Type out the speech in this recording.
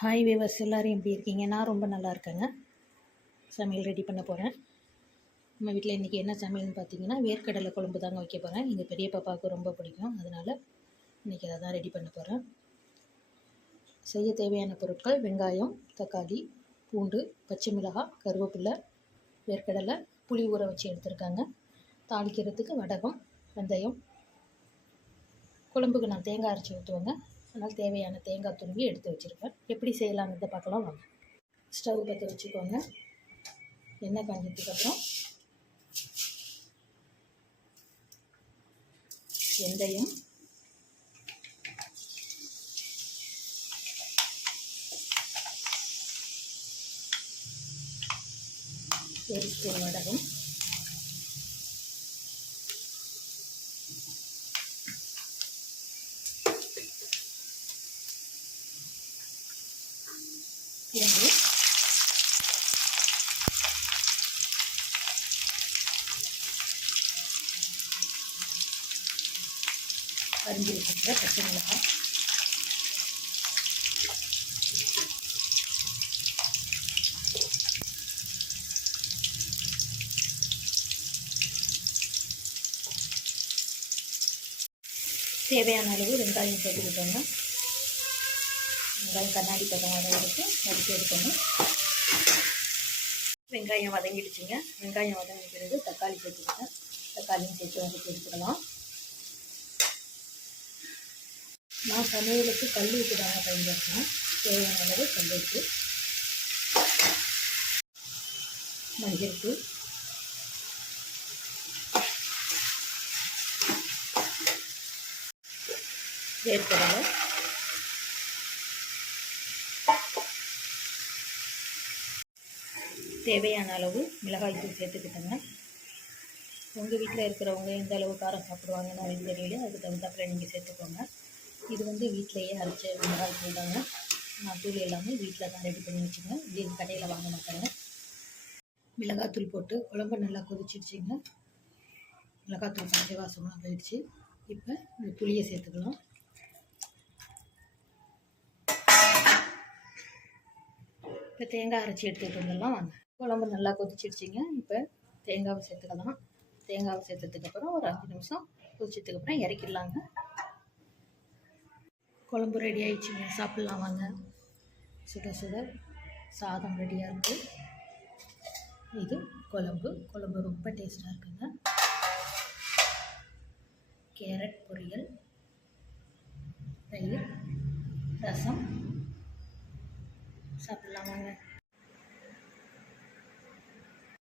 Hi viewers, எல்லோரும் எப்படி இருக்கீங்க? நான் ரொம்ப நல்லா இருக்கேங்க. சமையல் ரெடி பண்ண போகிறேன். நம்ம வீட்டில் இன்றைக்கி என்ன சமையல்னு பார்த்தீங்கன்னா, வேர்க்கடலை குழம்பு தாங்க வைக்க போகிறேன். எங்கள் பெரிய பாப்பாவுக்கு ரொம்ப பிடிக்கும். அதனால் இன்றைக்கி அதை தான் ரெடி பண்ண போகிறேன். செய்ய தேவையான பொருட்கள்: வெங்காயம், தக்காளி, பூண்டு, பச்சை மிளகாய், கருவேப்பிலை, வேர்க்கடலை, புளி ஊற வச்சு எடுத்துருக்காங்க. தாளிக்கிறதுக்கு வடகம், வெந்தயம். குழம்புக்கு நான் தேங்காய் அரைச்சி ஊற்றுவேங்க. அதனால் தேவையான தேங்காய் துருவி எடுத்து வச்சுருக்கேன். எப்படி செய்யலாங்கிறத பார்க்கலாம் வாங்க. ஸ்டவ் பற்ற வச்சுக்கோங்க. எண்ணெய் காஞ்சதுக்கப்புறம் வெந்தயம், ஒரு ஸ்பூன் வடகம், பூண்டு, அரிஞ்சு வச்சுருக்க பச்சை மிளகாய், தேவையான அளவு வெங்காயம் சேர்த்துக்கிட்டோங்க. வெங்காயம் கண்ணாடி பதம் வர வரைக்கும் வதக்கி எடுக்கணும். வெங்காயம் வதங்கிடுச்சுங்க. வெங்காயம் வதங்கின பிறகு தக்காளி சேர்த்துக்கிட்டேன். தக்காளியும் சேர்த்து வதக்கி எடுத்துக்கலாம். நான் சமையலுக்கு கல் உப்பு தாங்க பயன்படுத்தினேன். தேவையான அளவு கல் உப்பு, மஞ்சள் தூள், வேர்க்கடலை, தேவையான அளவு மிளகாய் தூள் சேர்த்துக்கிட்டேங்க. உங்கள் வீட்டில் இருக்கிறவங்க எந்த அளவு காரம் சாப்பிடுவாங்கன்னு எனக்கு தெரியல. அதுக்கு தகுந்தாப்பில் நீங்கள் சேர்த்துக்கோங்க. இது வீட்டிலையே அரைச்ச மிளகாய் தூள் தாங்க. நான் தூள் எல்லாமே வீட்டில் தான் ரெடி பண்ணி வச்சுக்கேன். இது கடையில் வாங்க மாட்டாங்க. மிளகாத்தூள் போட்டு குழம்பு நல்லா கொதிச்சிடுச்சிங்க. மிளகாத்தூள் பச்சை வாசமாக போயிடுச்சு. இப்போ இந்த புளியை சேர்த்துக்கலாம். இப்போ தேங்காய் அரைச்சி எடுத்துகிட்டு வந்துடலாம் வாங்க. குழம்பு நல்லா கொதிச்சிடுச்சிங்க. இப்போ தேங்காவை சேர்த்துக்கலாம். தேங்காவை சேர்த்ததுக்கப்புறம் ஒரு 5 நிமிஷம் கொதிச்சதுக்கப்புறம் இறக்கிடலாங்க. குழம்பு ரெடி ஆகிடுச்சிங்க. சாப்பிட்லாம் வாங்க. சுட சுட சாதம் ரெடியாக இருக்குது. இது குழம்பு ரொம்ப டேஸ்ட்டாக இருக்குங்க. கேரட் பொரியல், தயிர், ரசம். சாப்பிட்லாம் வாங்க.